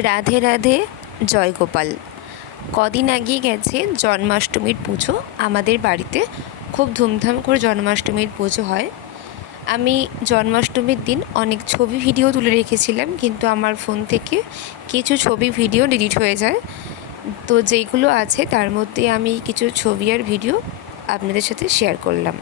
রাধে রাধে, জয় গোপাল। কদিন আগেই গেছে জন্মাষ্টমীর পুজো। আমাদের বাড়িতে খুব ধুমধাম করে জন্মাষ্টমীর পুজো হয়। আমি জন্মাষ্টমীর দিন অনেক ছবি ভিডিও তুলে রেখেছিলাম, কিন্তু আমার ফোন থেকে কিছু ছবি ভিডিও ডিলিট হয়ে যায়। তো যেইগুলো আছে তার মধ্যে আমি কিছু ছবি আর ভিডিও আপনাদের সাথে শেয়ার করলাম।